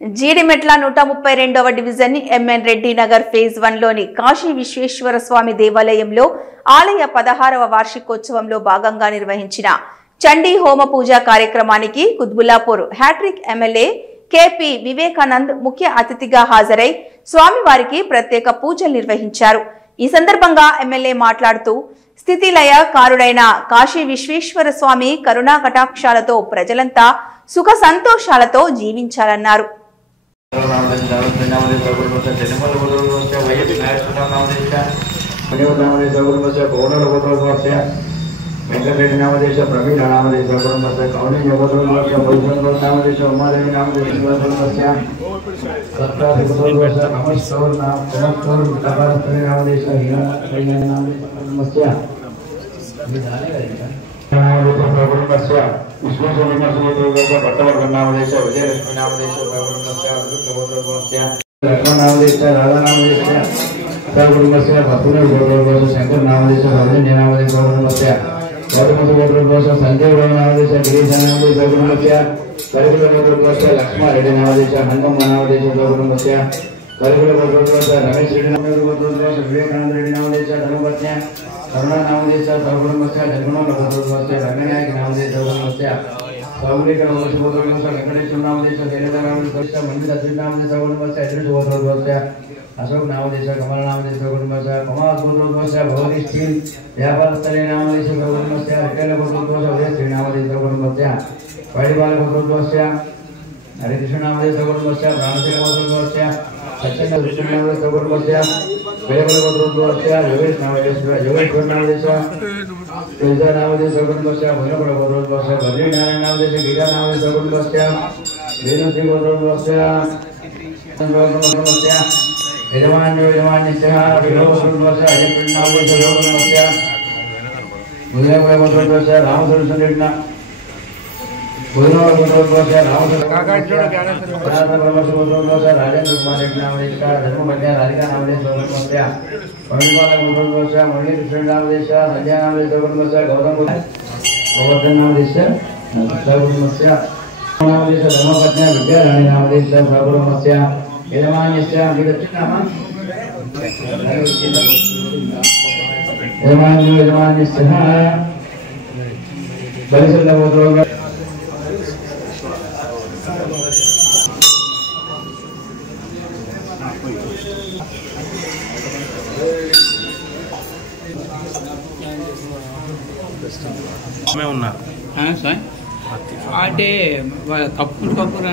జీడిమెట్ల 132వ division MN Reddy Nagar phase 1 లోని కాశీ విశ్వేశ్వర స్వామి దేవాలయంలో ఆలయ 16వ వార్షికోత్సవంలో భాగంగా నిర్వహించిన చండీ హోమ పూజ కార్యక్రమానికి Quthbullapur hat-trick MLA KP Vivekanand ముఖ్య అతిథిగా హాజరై స్వామివారికి ప్రత్యేక పూజలు నిర్వహించారు। ఈ సందర్భంగా ఎమ్మెల్యే మాట్లాడుతూ స్థితిలయ కారుడైన కాశీ విశ్వేశ్వర స్వామి కరుణా కటాక్షాలతో ప్రజలంతా సుఖ సంతోషాలతో జీవించాలన్నారు। వెంకటరెడ్డి నామదేశ ప్రవీణ నామదేశ కుటుంబస్య కౌలిన్య కుటుంబస్య భూషణ్ నామదేశ ఉమాదేవి నామదేశ కుటుంబస్య సత్రాది కుటుంబస్య నమస్కారం నమస్కారం తపస్వి నామదేశ హీన నామదేశ కుటుంబస్య కుటుంబస్య విశ్వేశ్వరస్య భట్టవర్గ నామదేశ విజయలక్ష్మి నామదేశ కుటుంబస్య కుటుంబస్య లక్ష్మణ నామదేశ రాధా నామదేశ కుటుంబస్య భక్తుల కుటుంబస్య శంకర్ నామదేశ రజనీ నామదేశ కుటుంబస్య संजय नामदेश गिरीश नामदेश कुटुंबस्य करिकुल कुटुंबस्य लक्ष्मण रेड्डी नामदेश हनुम नामदेश कुटुंबस्य करिकुल कुटुंबस्य रमेश रेड्डी नामदेश कुटुंबस्य विवेकानंद रेड्डी नामदेश धर्मपत्नी करुणा नामदेश कुटुंबस्य निर्गुण कुटुंबस्य रंगनायक नामदेश कुटुंबस्य सौलिक कुटुंबस्य वेंकटेश्वर नामदेश शैलेन्द्र नामदेश मंदिर अश्विन नामदेश कुटुंबस्य एड्रेस कुटुंबस्य अशोक नामदेश कमल नामदेश कुटुंबस्य कमाल कुटुंबस्य भवनी स्टील व्यापार स्थले नामदेश कुटुंबस्य रिटेल कुटुंबस्य उदय श्री नामदेश कुटुंबस्य वाडीबाल कुटुंबस्य हरिकृष्ण नामदेश कुटुंबस्य ब्राह्मण कुटुंबस्य सचिन कृष्ण नामदेश कुटुंबस्य बेलगुल कुटुंबस्य योगेश नामदेश तुलजा नामदेश कुटुंबस्य भोजपुर कुटुंबस्य बद्री नारायण नामदेश गीता नामदेश कुटुंबस्य वेणु सिंह कुटुंबस्य यजमान्य यजमान्यस्य कुटुंबस्य अजय नामदेश कुटुंबस्य उदयपुर कुटुंबस्य रामसुरेश रेड्डी उदयपुर कुटुंबस्य कुटुंबस्य राजेंद्र कुमार रेड्डी नामदेश धर्मपत्नी राधिका नामदेश कुटुंबस्य मणिपाल कुटुंबस्य मुरली कृष्ण नामदेश संजय नामदेश कुटुंबस्य गौतम गोवर्धन नामदेश कुटुंबस्य नामदेश धर्मपत्नी विद्याराणी नामदेश कुटुंबस्य यजमान्यस्य विदक्षिणाम यजमान्यस्य बलिसल्लवोद्रोग में उन्ना हां साई आटे कपूर कपूर